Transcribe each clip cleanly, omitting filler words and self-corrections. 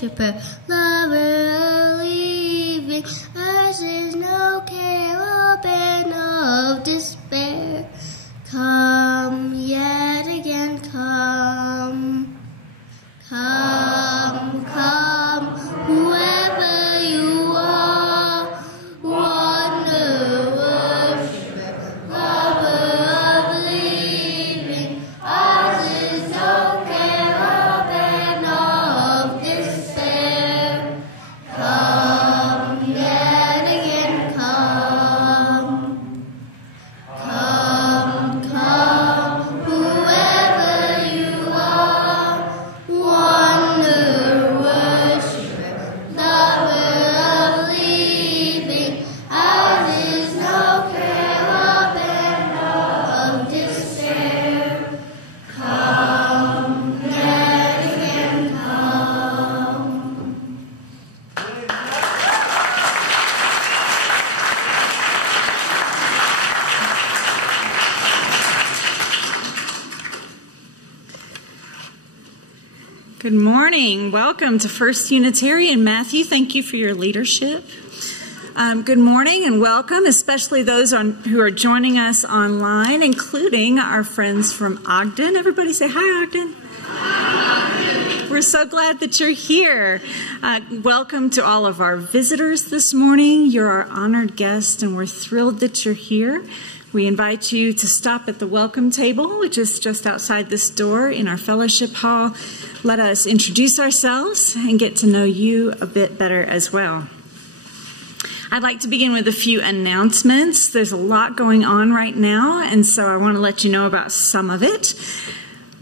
worshiper, lover of leaving. Ours is no care or pain of despair. Come yet again, come. Come, come, whoever you are, wonder, worshiper, lover of leaving. Ours is no care or pain of despair. Come yet again, come. Come, come, whoever you are, wonder, worshiper, lover of leaving. Ours is no care or pain of despair. Come yet again, come. Good morning. Welcome to First Unitarian. Matthew, thank you for your leadership. Good morning and welcome, especially those who are joining us online, including our friends from Ogden. Everybody say hi, Ogden. Hi. We're so glad that you're here. Welcome to all of our visitors this morning. You're our honored guest, and we're thrilled that you're here. We invite you to stop at the welcome table, which is just outside this door in our fellowship hall. Let us introduce ourselves and get to know you a bit better as well. I'd like to begin with a few announcements. There's a lot going on right now, and so I want to let you know about some of it.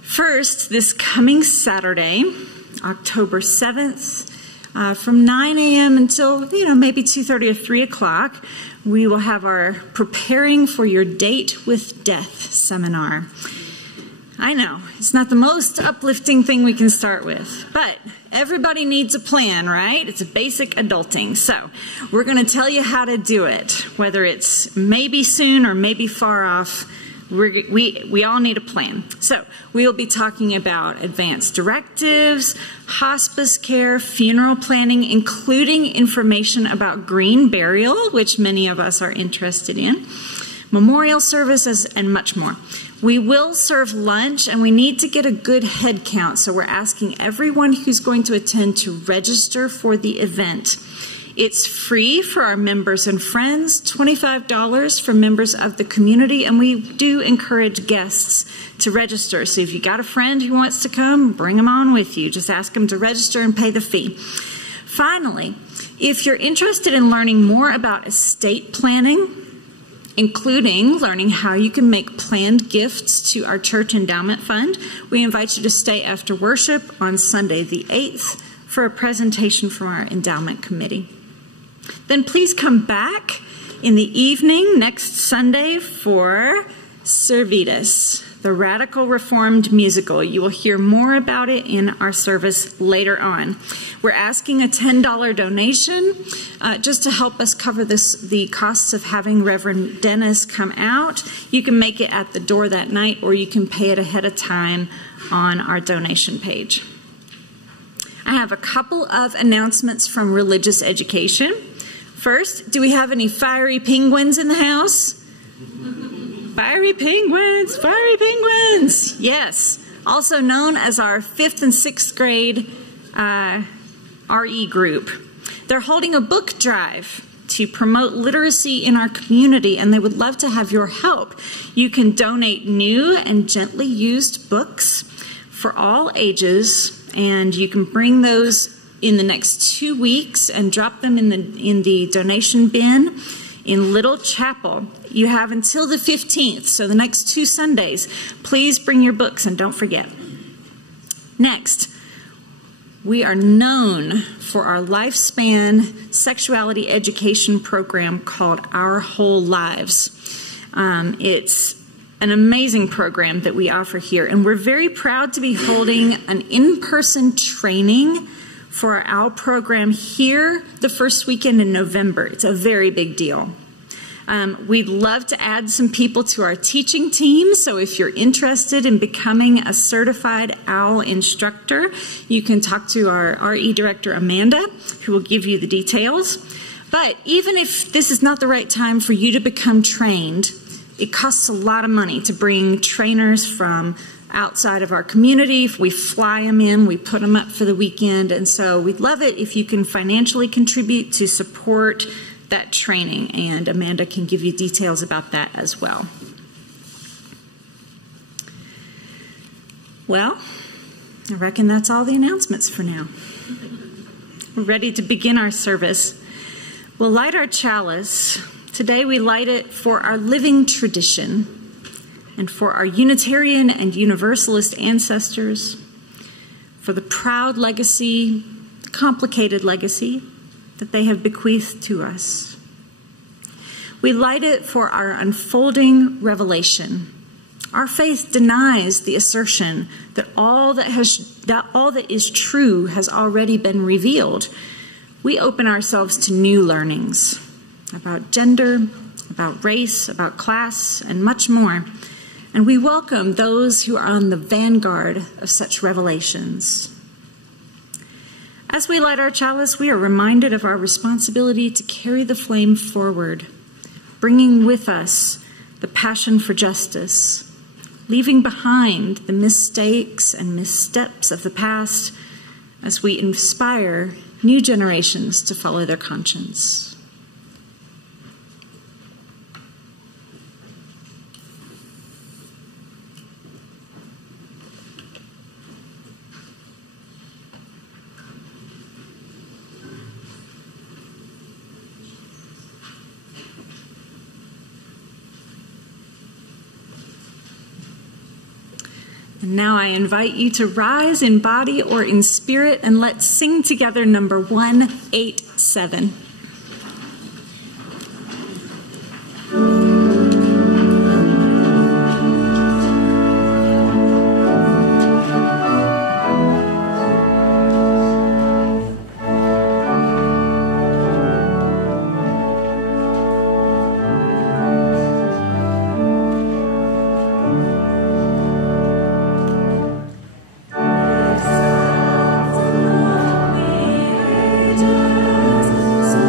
First, this coming Saturday, October 7th, from 9 a.m. until, maybe 2:30 or 3 o'clock, we will have our Preparing for Your Date with Death seminar. I know, it's not the most uplifting thing we can start with, but everybody needs a plan, right? It's basic adulting. So we're going to tell you how to do it, whether it's maybe soon or maybe far off. We all need a plan. So we'll be talking about advanced directives, hospice care, funeral planning, including information about green burial, which many of us are interested in, memorial services, and much more. We will serve lunch, and we need to get a good head count, so we're asking everyone who's going to attend to register for the event. It's free for our members and friends, $25 for members of the community, and we do encourage guests to register. So if you got a friend who wants to come, bring them on with you. Just ask them to register and pay the fee. Finally, if you're interested in learning more about estate planning, including learning how you can make planned gifts to our church endowment fund, we invite you to stay after worship on Sunday the 8th for a presentation from our endowment committee. Then please come back in the evening next Sunday for Servetus, the Radical Reformed musical. You will hear more about it in our service later on. We're asking a $10 donation just to help us cover the costs of having Reverend Dennis come out. You can make it at the door that night, or you can pay it ahead of time on our donation page. I have a couple of announcements from religious education. First, do we have any fiery penguins in the house? Fiery penguins, fiery penguins. Yes, also known as our 5th and 6th grade RE group. They're holding a book drive to promote literacy in our community, and they would love to have your help. You can donate new and gently used books for all ages, and you can bring those in the next 2 weeks and drop them in the donation bin in Little Chapel. You have until the 15th, so the next 2 Sundays. Please bring your books and don't forget. Next, we are known for our lifespan sexuality education program called Our Whole Lives. It's an amazing program that we offer here, and we're very proud to be holding an in-person training for our program here the first weekend in November. It's a very big deal. We'd love to add some people to our teaching team, so if you're interested in becoming a certified OWL instructor, you can talk to our RE director, Amanda, who will give you the details. But even if this is not the right time for you to become trained, it costs a lot of money to bring trainers from outside of our community. If we fly them in, we put them up for the weekend, and so we'd love it if you can financially contribute to support that training, and Amanda can give you details about that as well. Well, I reckon that's all the announcements for now. We're ready to begin our service. We'll light our chalice. Today we light it for our living tradition and for our Unitarian and Universalist ancestors, for the proud legacy, complicated legacy that they have bequeathed to us. We light it for our unfolding revelation. Our faith denies the assertion that all that is true has already been revealed. We open ourselves to new learnings about gender, about race, about class, and much more. And we welcome those who are on the vanguard of such revelations. As we light our chalice, we are reminded of our responsibility to carry the flame forward, bringing with us the passion for justice, leaving behind the mistakes and missteps of the past as we inspire new generations to follow their conscience. And now I invite you to rise in body or in spirit, and let's sing together number 187. So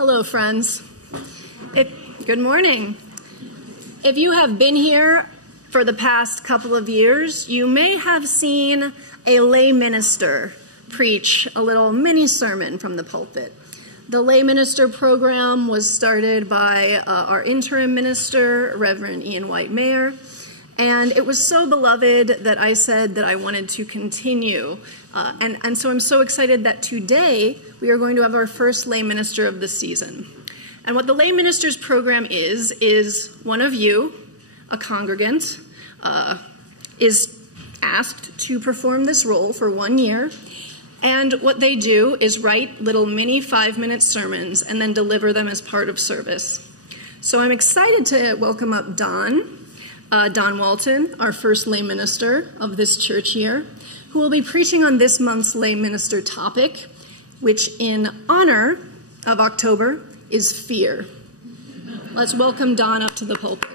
Hello, friends. Good morning. If you have been here for the past couple of years, you may have seen a lay minister preach a little mini sermon from the pulpit. The lay minister program was started by our interim minister, Reverend Ian White-Mayer, and it was so beloved that I said that I wanted to continue. And so I'm so excited that today we are going to have our first lay minister of the season. And what the lay ministers program is one of you, a congregant, is asked to perform this role for 1 year. And what they do is write little mini 5-minute sermons and then deliver them as part of service. So I'm excited to welcome up Don Walton, our first lay minister of this church year, who will be preaching on this month's lay minister topic, which in honor of October is fear. Let's welcome Don up to the pulpit.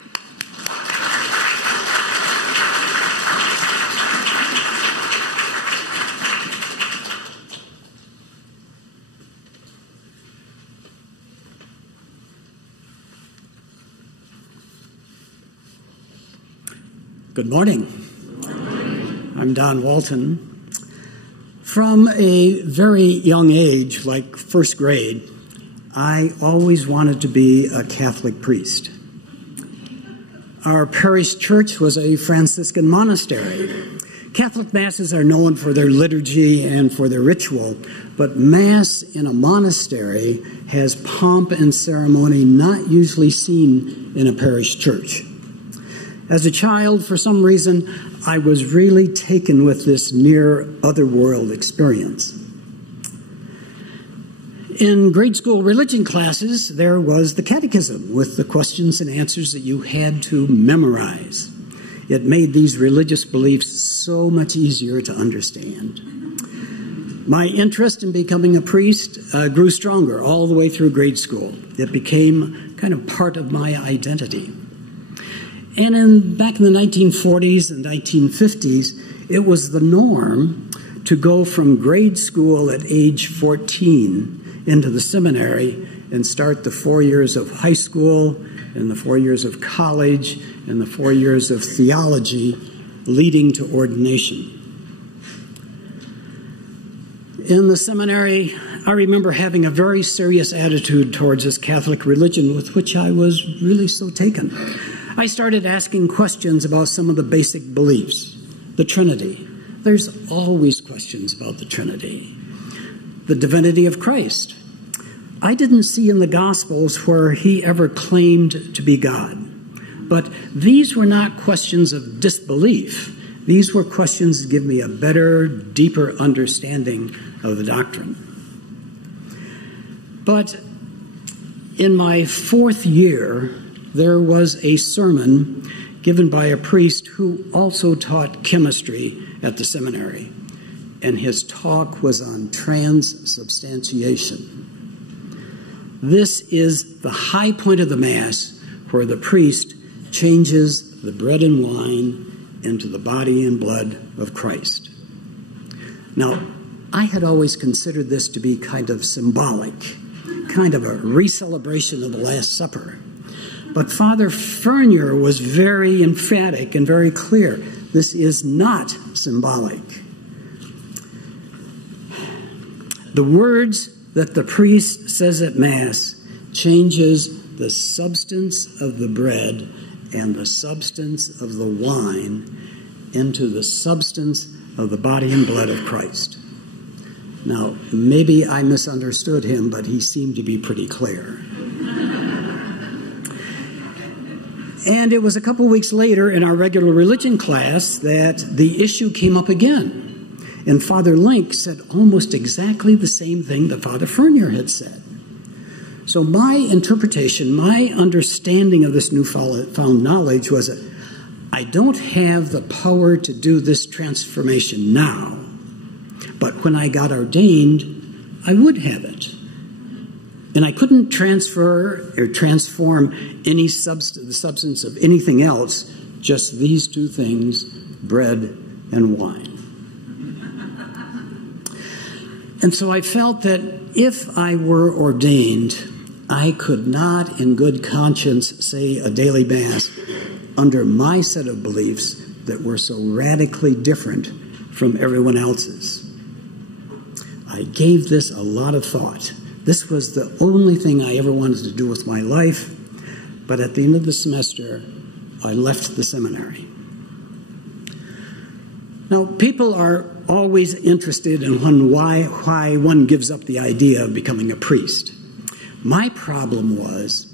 Good morning. I'm Don Walton. From a very young age, like first grade, I always wanted to be a Catholic priest. Our parish church was a Franciscan monastery. Catholic masses are known for their liturgy and for their ritual, but mass in a monastery has pomp and ceremony not usually seen in a parish church. As a child, for some reason, I was really taken with this near otherworld experience. In grade school religion classes, there was the catechism with the questions and answers that you had to memorize. It made these religious beliefs so much easier to understand. My interest in becoming a priest grew stronger all the way through grade school. It became kind of part of my identity. And back in the 1940s and 1950s, it was the norm to go from grade school at age 14 into the seminary and start the 4 years of high school and the 4 years of college and the 4 years of theology leading to ordination. In the seminary, I remember having a very serious attitude towards this Catholic religion with which I was really so taken. I started asking questions about some of the basic beliefs. The Trinity. There's always questions about the Trinity. The divinity of Christ. I didn't see in the Gospels where he ever claimed to be God. But these were not questions of disbelief. These were questions that give me a better, deeper understanding of the doctrine. But in my 4th year, there was a sermon given by a priest who also taught chemistry at the seminary, and his talk was on transubstantiation. This is the high point of the Mass where the priest changes the bread and wine into the body and blood of Christ. Now, I had always considered this to be kind of symbolic, kind of a re-celebration of the Last Supper. But Father Fernier was very emphatic and very clear. This is not symbolic. The words that the priest says at Mass changes the substance of the bread and the substance of the wine into the substance of the body and blood of Christ. Now, maybe I misunderstood him, but he seemed to be pretty clear. And it was a couple weeks later in our regular religion class that the issue came up again. And Father Link said almost exactly the same thing that Father Fernier had said. So my interpretation, my understanding of this newfound knowledge was that I don't have the power to do this transformation now, but when I got ordained, I would have it. And I couldn't transfer or transform the substance of anything else, just these two things, bread and wine. And so I felt that if I were ordained, I could not in good conscience say a daily Mass under my set of beliefs that were so radically different from everyone else's. I gave this a lot of thought. This was the only thing I ever wanted to do with my life, but at the end of the semester, I left the seminary. Now, people are always interested in why one gives up the idea of becoming a priest. My problem was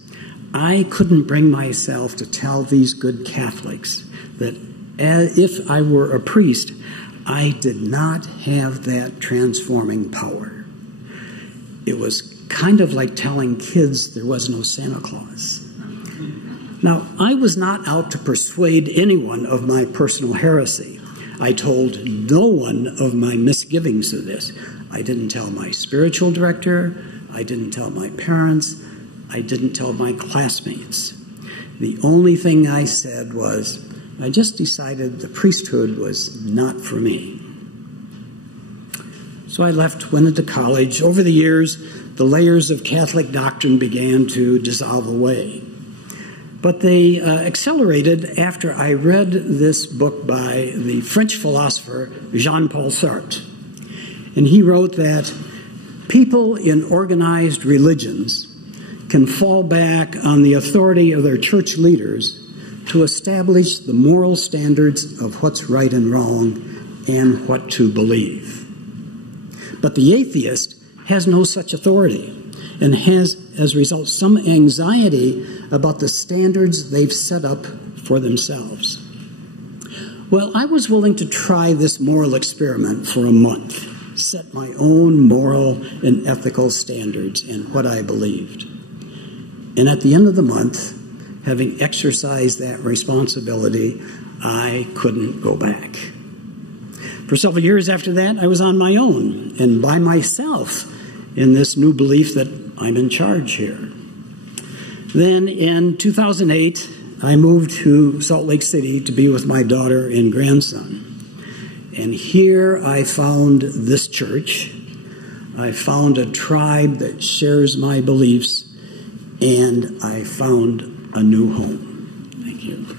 I couldn't bring myself to tell these good Catholics that if I were a priest, I did not have that transforming power. It was kind of like telling kids there was no Santa Claus. Now, I was not out to persuade anyone of my personal heresy. I told no one of my misgivings of this. I didn't tell my spiritual director. I didn't tell my parents. I didn't tell my classmates. The only thing I said was, I just decided the priesthood was not for me. So I left, went into college. Over the years, the layers of Catholic doctrine began to dissolve away. But they accelerated after I read this book by the French philosopher Jean-Paul Sartre. And he wrote that people in organized religions can fall back on the authority of their church leaders to establish the moral standards of what's right and wrong and what to believe. But the atheist has no such authority and has, as a result, some anxiety about the standards they've set up for themselves. Well, I was willing to try this moral experiment for a month, set my own moral and ethical standards in what I believed. And at the end of the month, having exercised that responsibility, I couldn't go back. For several years after that, I was on my own and by myself in this new belief that I'm in charge here. Then in 2008, I moved to Salt Lake City to be with my daughter and grandson. And here I found this church. I found a tribe that shares my beliefs, and I found a new home. Thank you.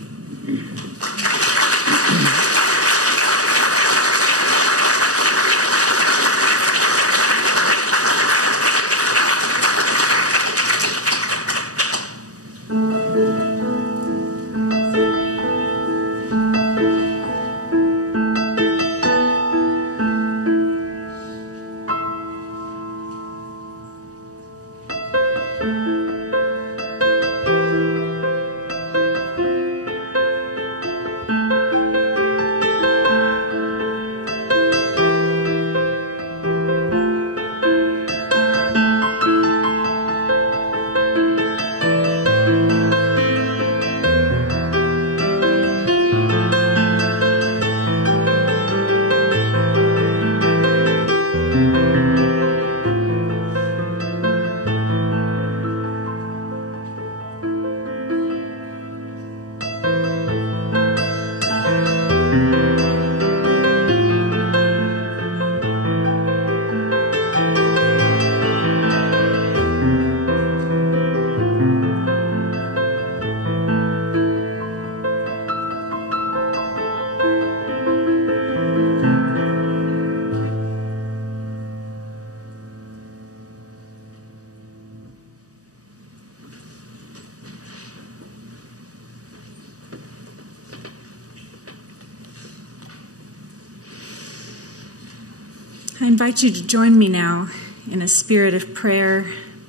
I invite you to join me now in a spirit of prayer,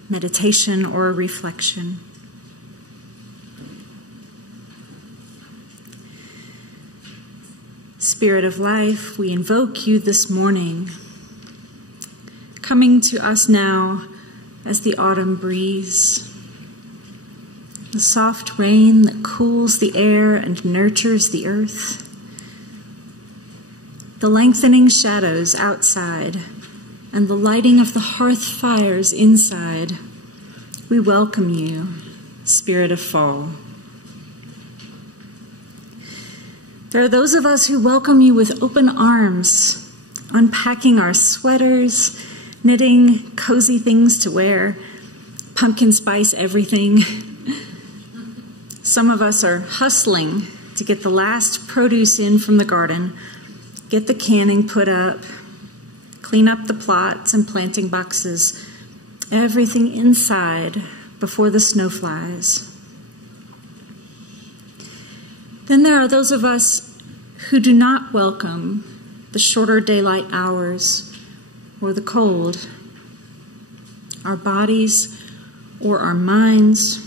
meditation, or reflection. Spirit of life, we invoke you this morning, coming to us now as the autumn breeze, the soft rain that cools the air and nurtures the earth, the lengthening shadows outside, and the lighting of the hearth fires inside. We welcome you, Spirit of Fall. There are those of us who welcome you with open arms, unpacking our sweaters, knitting cozy things to wear, pumpkin spice everything. Some of us are hustling to get the last produce in from the garden, get the canning put up, clean up the plots and planting boxes, everything inside before the snow flies. Then there are those of us who do not welcome the shorter daylight hours or the cold. Our bodies or our minds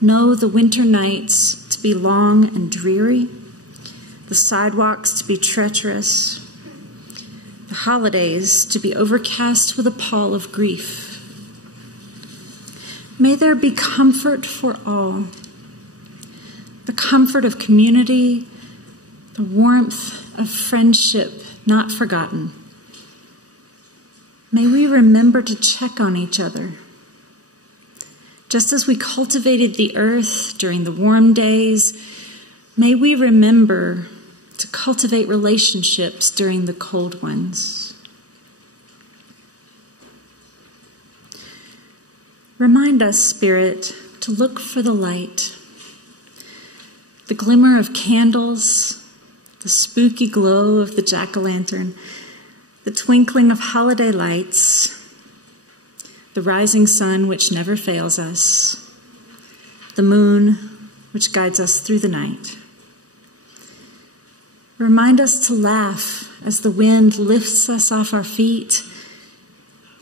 know the winter nights to be long and dreary, the sidewalks to be treacherous, the holidays to be overcast with a pall of grief. May there be comfort for all, the comfort of community, the warmth of friendship not forgotten. May we remember to check on each other. Just as we cultivated the earth during the warm days, may we remember to cultivate relationships during the cold ones. Remind us, Spirit, to look for the light, the glimmer of candles, the spooky glow of the jack-o'-lantern, the twinkling of holiday lights, the rising sun which never fails us, the moon which guides us through the night. Remind us to laugh as the wind lifts us off our feet,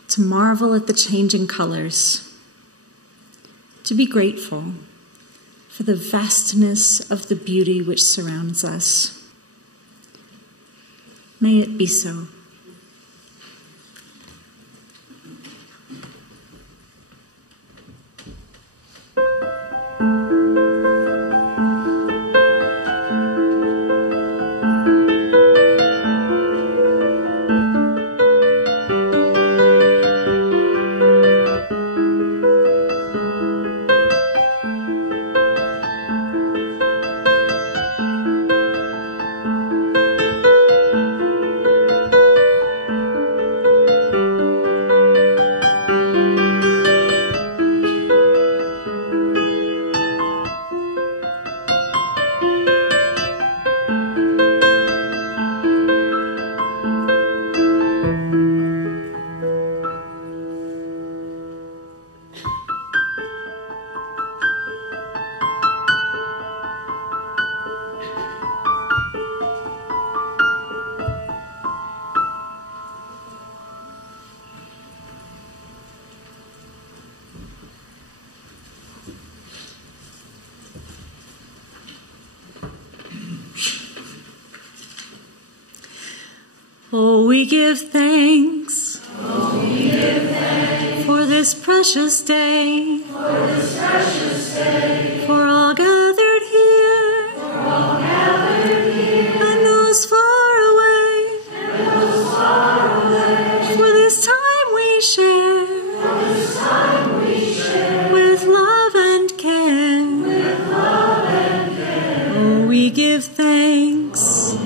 to marvel at the changing colors, to be grateful for the vastness of the beauty which surrounds us. May it be so. Oh, we give thanks, for this precious day, for all gathered here, and those far away, for this time we share, with love and care. Oh, we give thanks,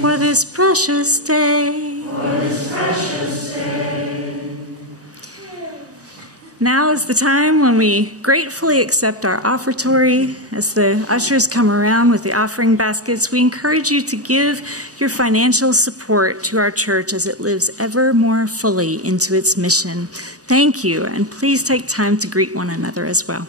for this precious day. Now is the time when we gratefully accept our offertory. As the ushers come around with the offering baskets, we encourage you to give your financial support to our church as it lives ever more fully into its mission. Thank you, and please take time to greet one another as well.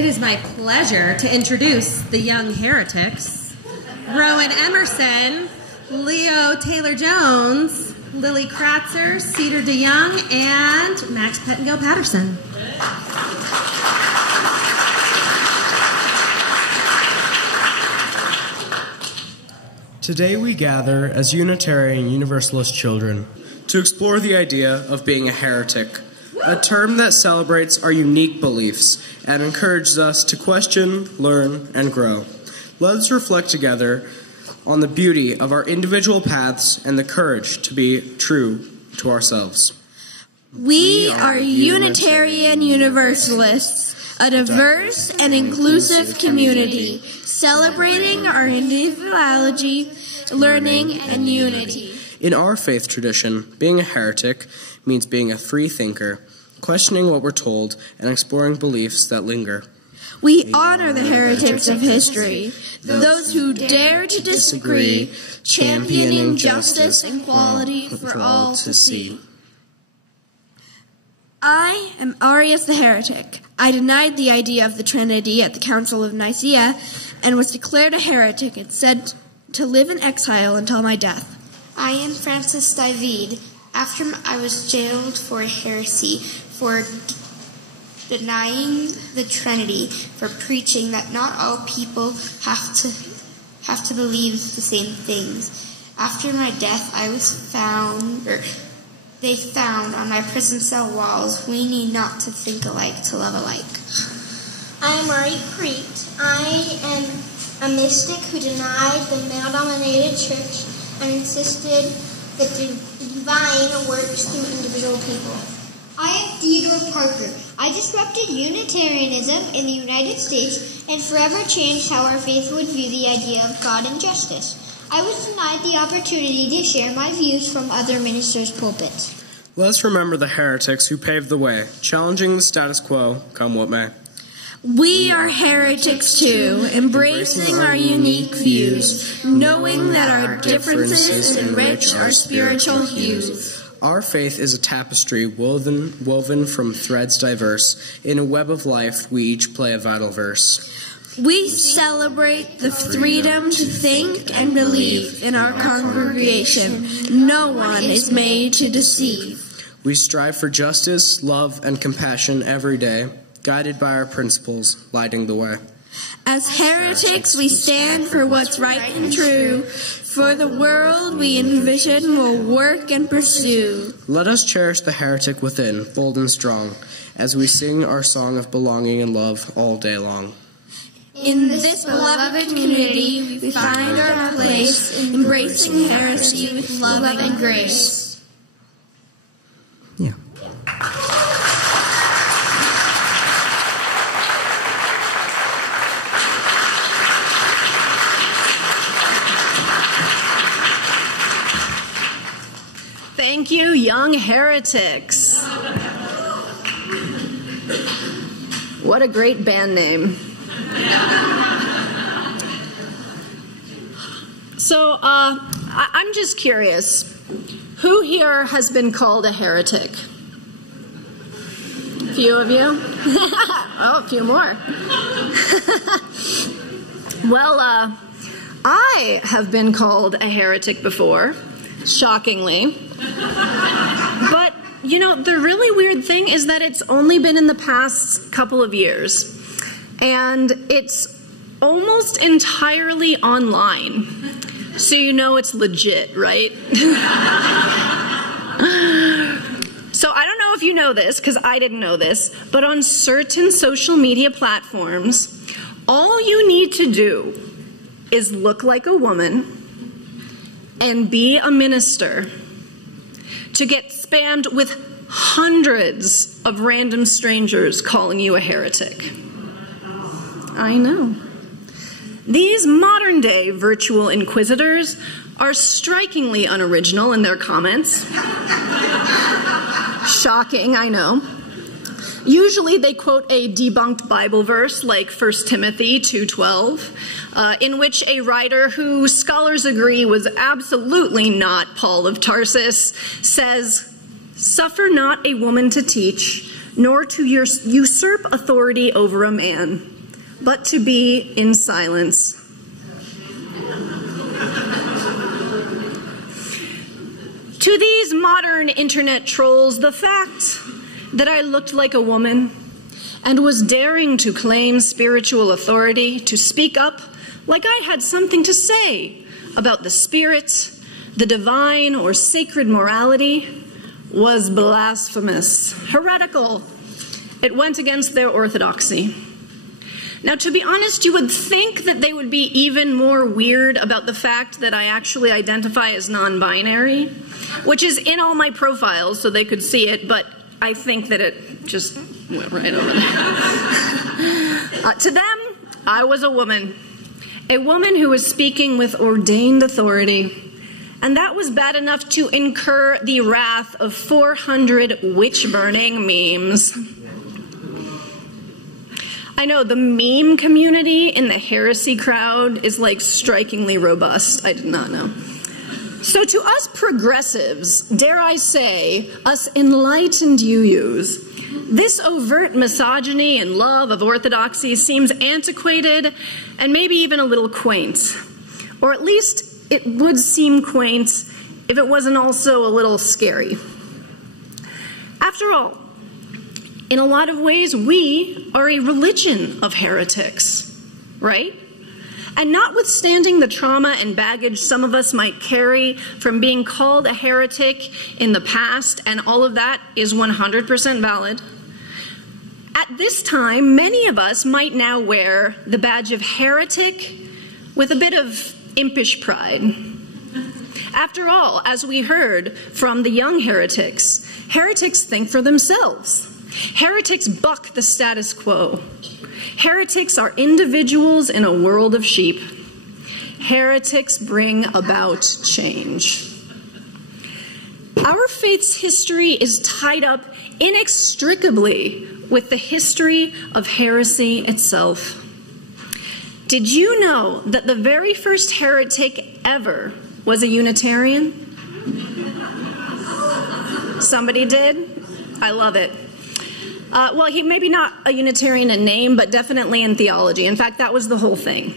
It is my pleasure to introduce the young heretics. Rowan Emerson, Leo Taylor-Jones, Lily Kratzer, Cedar DeJong, and Max Pettengill Patterson. Today we gather as Unitarian Universalist children to explore the idea of being a heretic, a term that celebrates our unique beliefs and encourages us to question, learn, and grow. Let us reflect together on the beauty of our individual paths and the courage to be true to ourselves. We are Unitarian Universalists, a diverse and inclusive community, celebrating our individuality, learning, and unity. In our faith tradition, being a heretic means being a free thinker, questioning what we're told, and exploring beliefs that linger. We honor the heretics of history, those who dare to disagree, championing justice and equality for all to see. I am Arius the heretic. I denied the idea of the Trinity at the Council of Nicaea and was declared a heretic and said to live in exile until my death. I am Francis David. After I was jailed for heresy, for denying the Trinity, for preaching that not all people have to believe the same things. After my death, they found on my prison cell walls, we need not to think alike to love alike. I am Marie Crete. I am a mystic who denied the male-dominated church and insisted that the divine works through individual people. I am Theodore Parker. I disrupted Unitarianism in the United States and forever changed how our faith would view the idea of God and justice. I was denied the opportunity to share my views from other ministers' pulpits. Let us remember the heretics who paved the way, challenging the status quo, come what may. We are heretics too, embracing our unique views, knowing that our differences enrich our spiritual hues. Our faith is a tapestry woven from threads diverse. In a web of life, we each play a vital verse. We celebrate the freedom to think and believe in our congregation. No one is made to deceive. We strive for justice, love, and compassion every day, guided by our principles, lighting the way. As heretics, we stand for what's right and true. For the world we envision will work and pursue. Let us cherish the heretic within, bold and strong, as we sing our song of belonging and love all day long. In this beloved community, we find our place, embracing heresy with love and grace. Yeah. Thank you, young heretics. What a great band name. So, I'm just curious, who here has been called a heretic? A few of you? Oh, a few more. Well, I have been called a heretic before, shockingly. But, you know, the really weird thing is that it's only been in the past couple of years. And it's almost entirely online. So you know it's legit, right? So I don't know if you know this, because I didn't know this, but on certain social media platforms, all you need to do is look like a woman and be a minister to get spammed with hundreds of random strangers calling you a heretic. I know. These modern-day virtual inquisitors are strikingly unoriginal in their comments. Shocking, I know. Usually they quote a debunked Bible verse like 1 Timothy 2:12, in which a writer who scholars agree was absolutely not Paul of Tarsus says, "Suffer not a woman to teach, nor to usurp authority over a man, but to be in silence. To these modern internet trolls, the fact that I looked like a woman and was daring to claim spiritual authority, to speak up like I had something to say about the spirit, the divine, or sacred morality, was blasphemous, heretical. It went against their orthodoxy. Now, to be honest, you would think that they would be even more weird about the fact that I actually identify as non-binary, which is in all my profiles so they could see it, but I think that it just went right over there. To them, I was a woman who was speaking with ordained authority, and that was bad enough to incur the wrath of 400 witch-burning memes. I know the meme community in the heresy crowd is like strikingly robust. I did not know. So to us progressives, dare I say, us enlightened UUs, this overt misogyny and love of orthodoxy seems antiquated and maybe even a little quaint. Or at least it would seem quaint if it wasn't also a little scary. After all, in a lot of ways, we are a religion of heretics, right? And notwithstanding the trauma and baggage some of us might carry from being called a heretic in the past, and all of that is 100% valid, at this time, many of us might now wear the badge of heretic with a bit of impish pride. After all, as we heard from the young heretics, heretics think for themselves. Heretics buck the status quo. Heretics are individuals in a world of sheep. Heretics bring about change. Our faith's history is tied up inextricably with the history of heresy itself. Did you know that the very first heretic ever was a Unitarian? Somebody did? I love it. Well, he maybe not a Unitarian in name, but definitely in theology. In fact, that was the whole thing.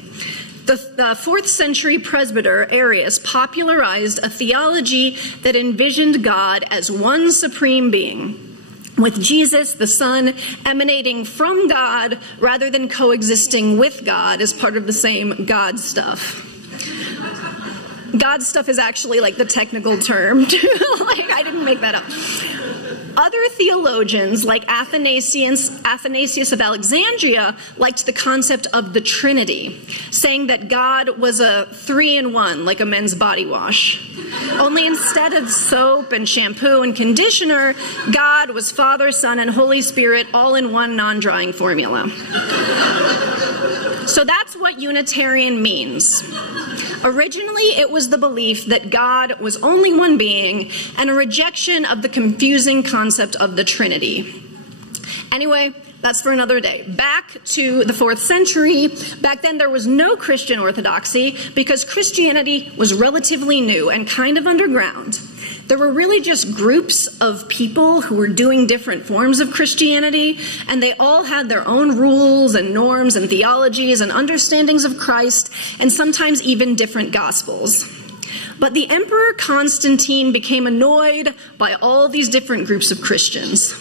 The 4th century presbyter Arius popularized a theology that envisioned God as one supreme being, with Jesus, the Son, emanating from God rather than coexisting with God as part of the same God stuff. God stuff is actually like the technical term. Like, I didn't make that up. Other theologians, like Athanasius of Alexandria, liked the concept of the Trinity, saying that God was a 3-in-1, like a men's body wash. Only instead of soap and shampoo and conditioner, God was Father, Son, and Holy Spirit all in one non-drying formula. So that's what Unitarian means. Originally, it was the belief that God was only one being and a rejection of the confusing concept of the Trinity. Anyway, that's for another day. Back to the 4th century. Back then, there was no Christian orthodoxy because Christianity was relatively new and kind of underground. There were really just groups of people who were doing different forms of Christianity, and they all had their own rules and norms and theologies and understandings of Christ, and sometimes even different gospels. But the Emperor Constantine became annoyed by all these different groups of Christians.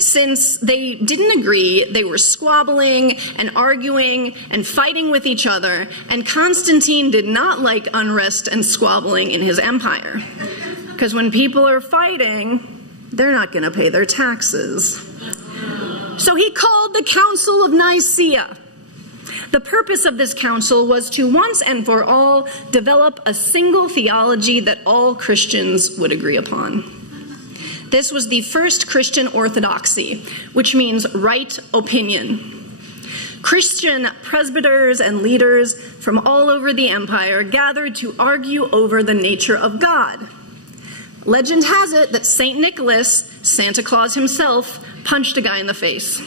Since they didn't agree, they were squabbling and arguing and fighting with each other, and Constantine did not like unrest and squabbling in his empire. Because when people are fighting, they're not going to pay their taxes. So he called the Council of Nicaea. The purpose of this council was to once and for all develop a single theology that all Christians would agree upon. This was the first Christian orthodoxy, which means right opinion. Christian presbyters and leaders from all over the empire gathered to argue over the nature of God. Legend has it that St. Nicholas, Santa Claus himself, punched a guy in the face.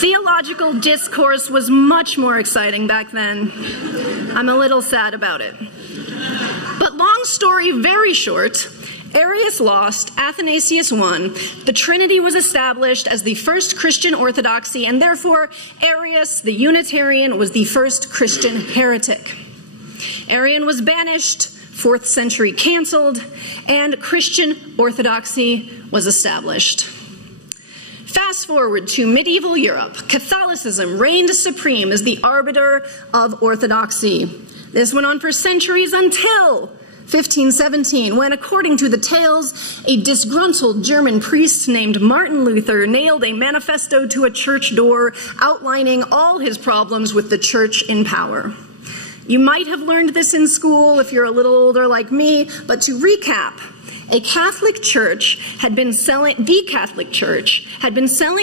Theological discourse was much more exciting back then. I'm a little sad about it. But long story very short, Arius lost, Athanasius won. The Trinity was established as the first Christian orthodoxy, and therefore Arius, the Unitarian, was the first Christian heretic. Arian was banished, 4th century canceled, and Christian orthodoxy was established. Fast forward to medieval Europe. Catholicism reigned supreme as the arbiter of orthodoxy. This went on for centuries until 1517, when, according to the tales, a disgruntled German priest named Martin Luther nailed a manifesto to a church door outlining all his problems with the church in power. You might have learned this in school if you're a little older like me, but to recap, the Catholic Church had been selling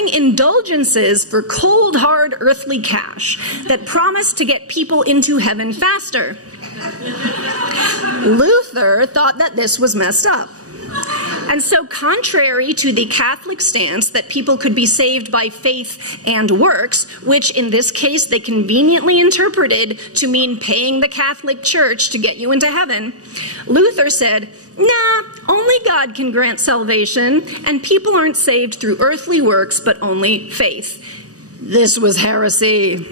indulgences for cold, hard, earthly cash that promised to get people into heaven faster. Luther thought that this was messed up. And so, contrary to the Catholic stance that people could be saved by faith and works, which in this case they conveniently interpreted to mean paying the Catholic Church to get you into heaven, Luther said, nah, only God can grant salvation, and people aren't saved through earthly works, but only faith. This was heresy.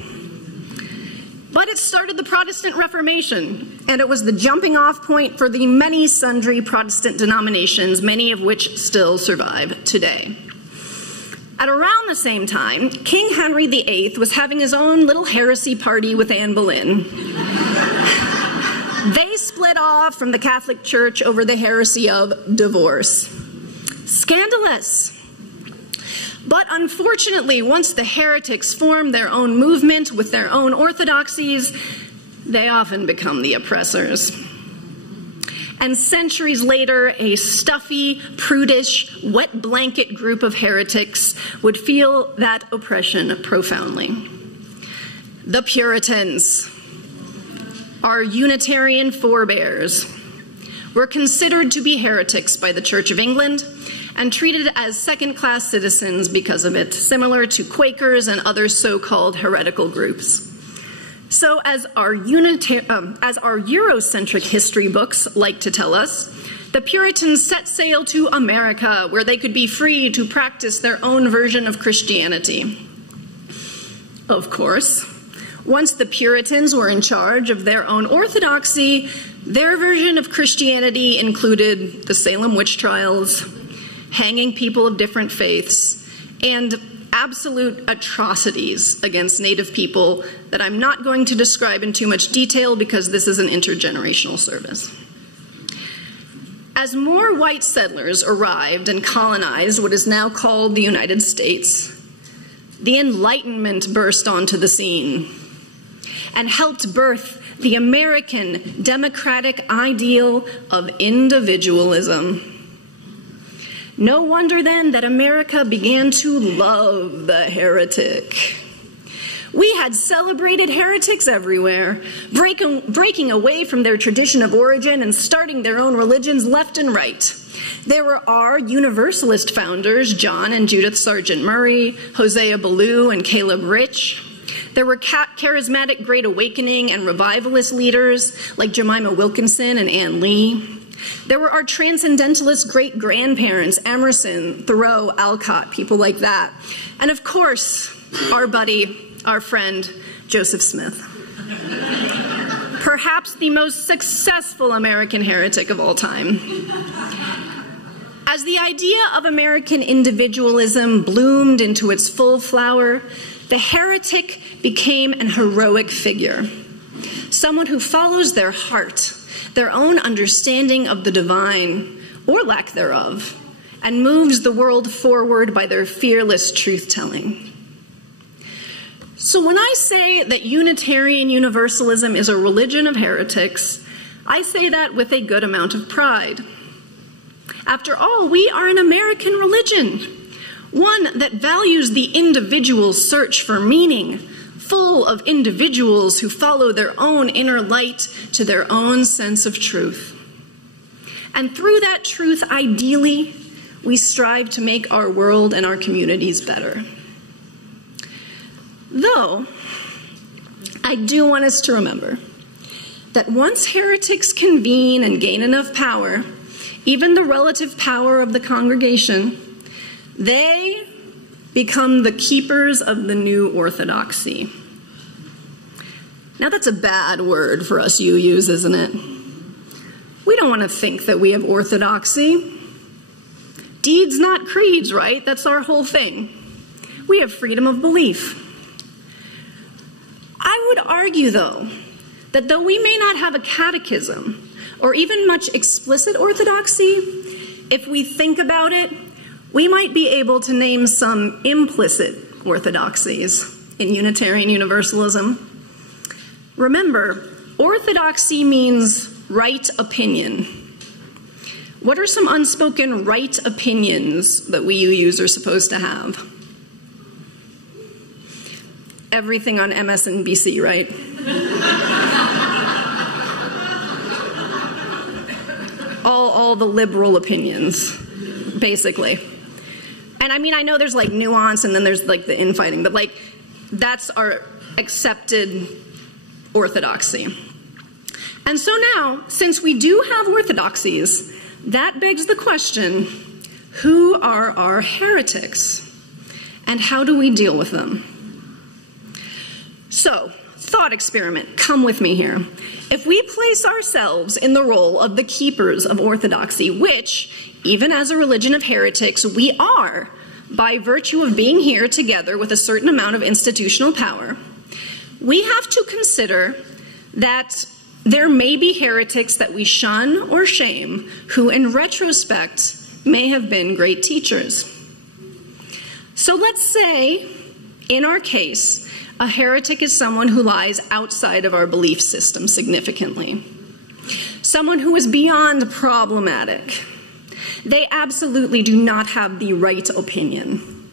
But it started the Protestant Reformation, and it was the jumping off point for the many sundry Protestant denominations, many of which still survive today. At around the same time, King Henry VIII was having his own little heresy party with Anne Boleyn. They split off from the Catholic Church over the heresy of divorce. Scandalous. But unfortunately, once the heretics form their own movement with their own orthodoxies, they often become the oppressors. And centuries later, a stuffy, prudish, wet blanket group of heretics would feel that oppression profoundly. The Puritans, our Unitarian forebears, were considered to be heretics by the Church of England and treated as second-class citizens because of it, similar to Quakers and other so-called heretical groups. So as our Eurocentric history books like to tell us, the Puritans set sail to America, where they could be free to practice their own version of Christianity. Of course, once the Puritans were in charge of their own orthodoxy, their version of Christianity included the Salem witch trials, hanging people of different faiths, and absolute atrocities against Native people that I'm not going to describe in too much detail because this is an intergenerational service. As more white settlers arrived and colonized what is now called the United States, the Enlightenment burst onto the scene and helped birth the American democratic ideal of individualism. No wonder then that America began to love the heretic. We had celebrated heretics everywhere, breaking away from their tradition of origin and starting their own religions left and right. There were our Universalist founders, John and Judith Sargent Murray, Hosea Ballou and Caleb Rich. There were charismatic Great Awakening and revivalist leaders like Jemima Wilkinson and Ann Lee. There were our transcendentalist great-grandparents, Emerson, Thoreau, Alcott, people like that. And of course, our buddy, our friend, Joseph Smith. Perhaps the most successful American heretic of all time. As the idea of American individualism bloomed into its full flower, the heretic became an heroic figure, someone who follows their heart, their own understanding of the divine, or lack thereof, and moves the world forward by their fearless truth-telling. So when I say that Unitarian Universalism is a religion of heretics, I say that with a good amount of pride. After all, we are an American religion, one that values the individual's search for meaning, full of individuals who follow their own inner light to their own sense of truth. And through that truth, ideally, we strive to make our world and our communities better. Though, I do want us to remember that once heretics convene and gain enough power, even the relative power of the congregation, they become the keepers of the new orthodoxy. Now that's a bad word for us UUs, isn't it? We don't want to think that we have orthodoxy. Deeds, not creeds, right? That's our whole thing. We have freedom of belief. I would argue, though, that though we may not have a catechism or even much explicit orthodoxy, if we think about it, we might be able to name some implicit orthodoxies in Unitarian Universalism. Remember, orthodoxy means right opinion. What are some unspoken right opinions that we UUs are supposed to have? Everything on MSNBC, right? all the liberal opinions, basically. And I mean, I know there's like nuance and then there's like the infighting, but like that's our accepted orthodoxy. And so now, since we do have orthodoxies, that begs the question, who are our heretics? And how do we deal with them? So, thought experiment, come with me here. If we place ourselves in the role of the keepers of orthodoxy, which, even as a religion of heretics, we are, by virtue of being here together with a certain amount of institutional power, we have to consider that there may be heretics that we shun or shame who, in retrospect, may have been great teachers. So let's say, in our case, a heretic is someone who lies outside of our belief system significantly. Someone who is beyond problematic. They absolutely do not have the right opinion.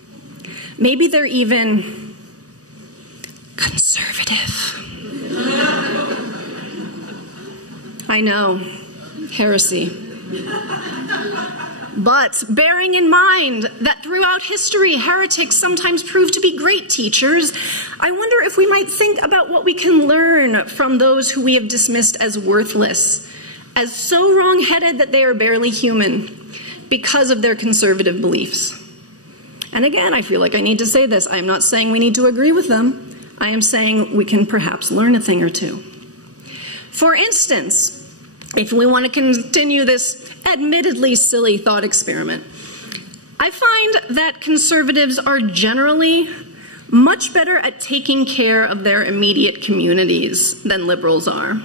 Maybe they're even conservative. I know, heresy. But bearing in mind that throughout history, heretics sometimes prove to be great teachers, I wonder if we might think about what we can learn from those who we have dismissed as worthless, as so wrong-headed that they are barely human because of their conservative beliefs. And again, I feel like I need to say this. I am not saying we need to agree with them. I am saying we can perhaps learn a thing or two. For instance, if we want to continue this admittedly silly thought experiment, I find that conservatives are generally much better at taking care of their immediate communities than liberals are.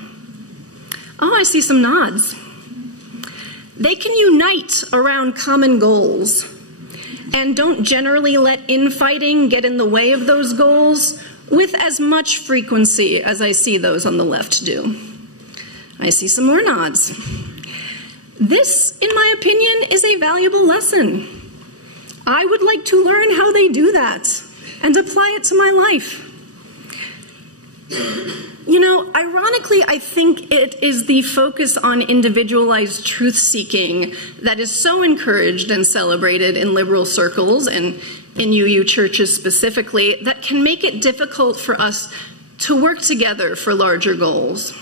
Oh, I see some nods. They can unite around common goals and don't generally let infighting get in the way of those goals with as much frequency as I see those on the left do. I see some more nods. This, in my opinion, is a valuable lesson. I would like to learn how they do that and apply it to my life. You know, ironically, I think it is the focus on individualized truth-seeking that is so encouraged and celebrated in liberal circles and in UU churches specifically that can make it difficult for us to work together for larger goals.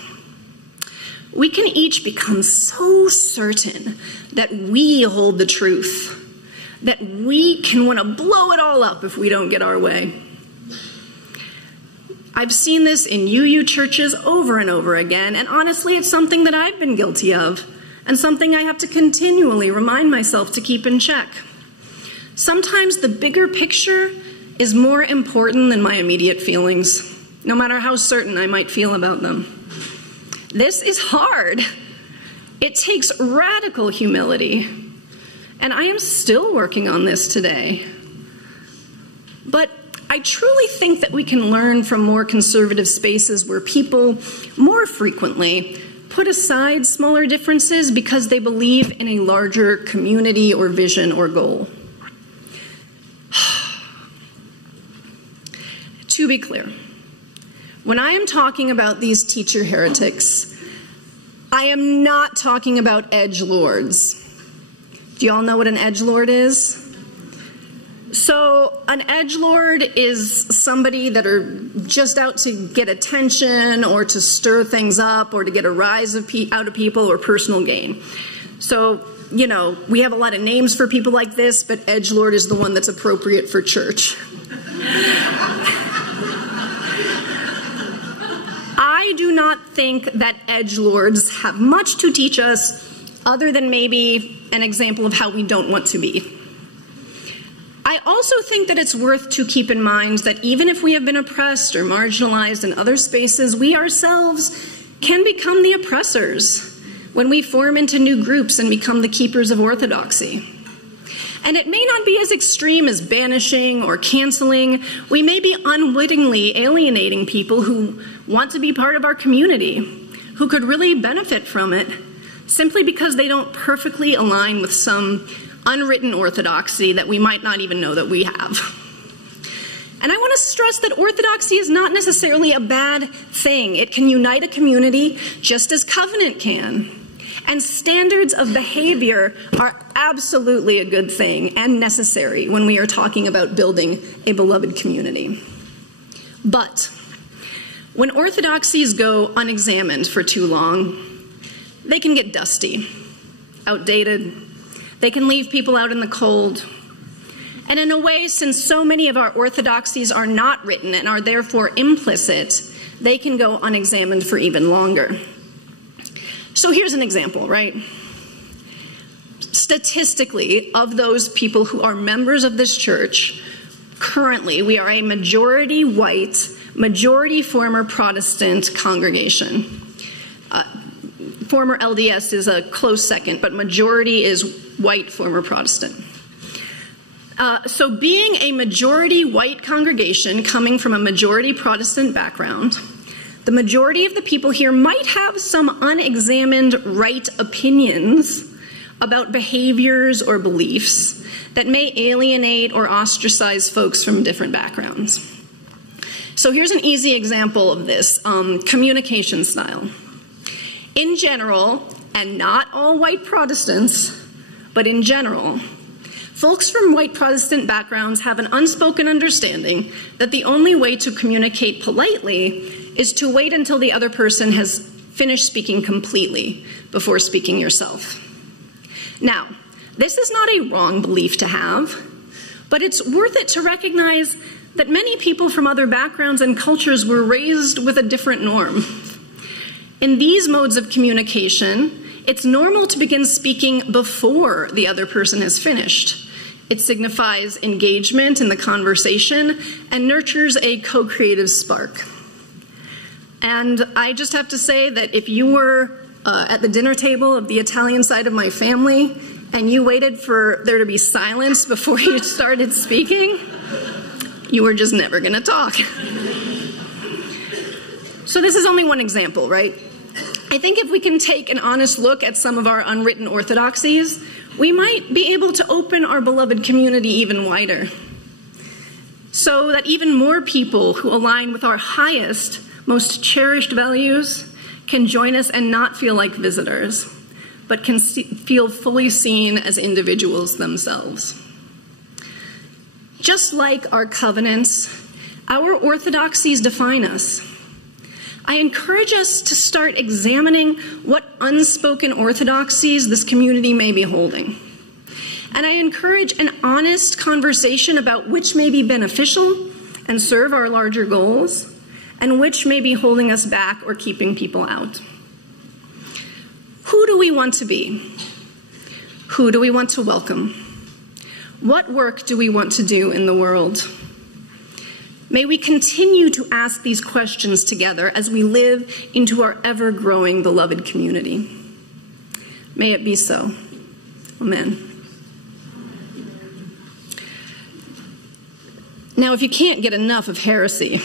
We can each become so certain that we hold the truth, that we can want to blow it all up if we don't get our way. I've seen this in UU churches over and over again, and honestly, it's something that I've been guilty of, and something I have to continually remind myself to keep in check. Sometimes the bigger picture is more important than my immediate feelings, no matter how certain I might feel about them. This is hard. It takes radical humility, and I am still working on this today. But I truly think that we can learn from more conservative spaces where people more frequently put aside smaller differences because they believe in a larger community or vision or goal. To be clear, when I am talking about these teacher heretics, I am not talking about edgelords. Do you all know what an edgelord is? So an edgelord is somebody that are just out to get attention or to stir things up or to get a rise out of people or personal gain. So, you know, we have a lot of names for people like this, but edgelord is the one that's appropriate for church. I do not think that edgelords have much to teach us other than maybe an example of how we don't want to be. I also think that it's worth to keep in mind that even if we have been oppressed or marginalized in other spaces, we ourselves can become the oppressors when we form into new groups and become the keepers of orthodoxy. And it may not be as extreme as banishing or canceling. We may be unwittingly alienating people who want to be part of our community, who could really benefit from it, simply because they don't perfectly align with some unwritten orthodoxy that we might not even know that we have. And I want to stress that orthodoxy is not necessarily a bad thing. It can unite a community just as covenant can. And standards of behavior are absolutely a good thing and necessary when we are talking about building a beloved community. But when orthodoxies go unexamined for too long, they can get dusty, outdated. They can leave people out in the cold. And in a way, since so many of our orthodoxies are not written and are therefore implicit, they can go unexamined for even longer. So here's an example, right? Statistically, of those people who are members of this church, currently we are a majority white, majority former Protestant congregation. Former LDS is a close second, but majority is white former Protestant. So being a majority white congregation coming from a majority Protestant background, the majority of the people here might have some unexamined right opinions about behaviors or beliefs that may alienate or ostracize folks from different backgrounds. So here's an easy example of this, communication style. In general, and not all white Protestants, but in general, folks from white Protestant backgrounds have an unspoken understanding that the only way to communicate politely is to wait until the other person has finished speaking completely before speaking yourself. Now, this is not a wrong belief to have, but it's worth it to recognize that many people from other backgrounds and cultures were raised with a different norm. In these modes of communication, it's normal to begin speaking before the other person has finished. It signifies engagement in the conversation and nurtures a co-creative spark. And I just have to say that if you were at the dinner table of the Italian side of my family and you waited for there to be silence before you started speaking, you were just never going to talk. So this is only one example, right? I think if we can take an honest look at some of our unwritten orthodoxies, we might be able to open our beloved community even wider, so that even more people who align with our highest, most cherished values can join us and not feel like visitors, but can feel fully seen as individuals themselves. Just like our covenants, our orthodoxies define us. I encourage us to start examining what unspoken orthodoxies this community may be holding. And I encourage an honest conversation about which may be beneficial and serve our larger goals, and which may be holding us back or keeping people out. Who do we want to be? Who do we want to welcome? What work do we want to do in the world? May we continue to ask these questions together as we live into our ever-growing beloved community. May it be so. Amen. Now, if you can't get enough of heresy,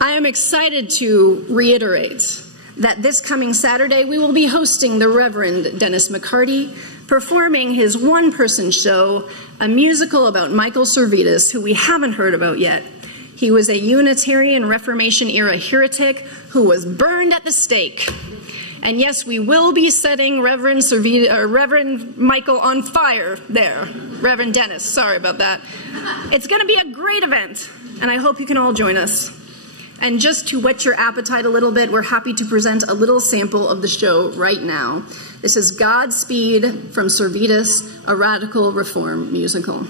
I am excited to reiterate that this coming Saturday we will be hosting the Reverend Dennis McCarty performing his one-person show, a musical about Michael Servetus, who we haven't heard about yet. He was a Unitarian Reformation-era heretic who was burned at the stake. And yes, we will be setting Reverend Michael on fire there. Reverend Dennis, sorry about that. It's going to be a great event, and I hope you can all join us. And just to whet your appetite a little bit, we're happy to present a little sample of the show right now. This is Godspeed from Servetus, a radical reform musical.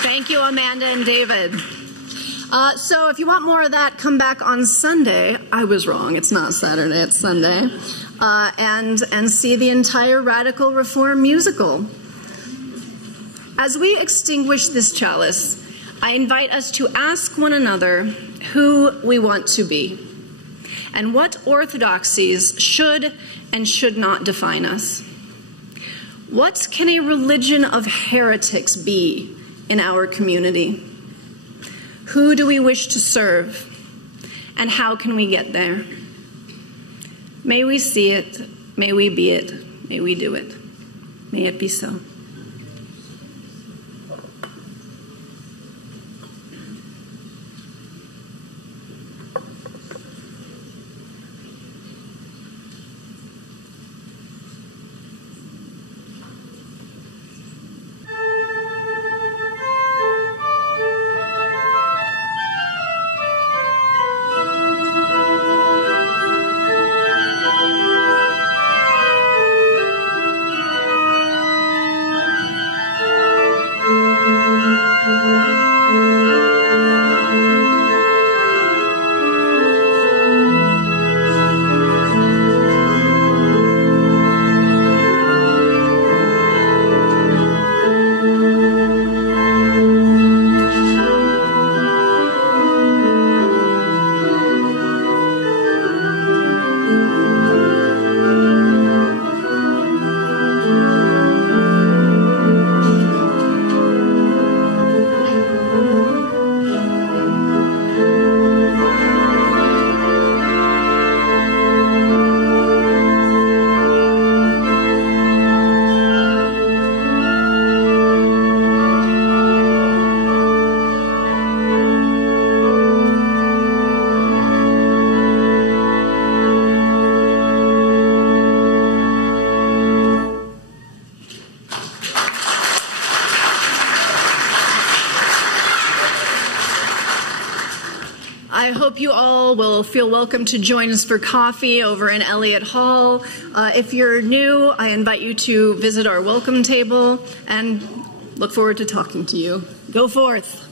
Thank you, Amanda and David. So if you want more of that, come back on Sunday. I was wrong. It's not Saturday. It's Sunday. And see the entire Radical Reform musical. As we extinguish this chalice, I invite us to ask one another who we want to be and what orthodoxies should and should not define us. What can a religion of heretics be in our community? Who do we wish to serve, and how can we get there? May we see it, may we be it, may we do it. May it be so. I hope you all will feel welcome to join us for coffee over in Elliott Hall. If you're new, I invite you to visit our welcome table and look forward to talking to you. Go forth.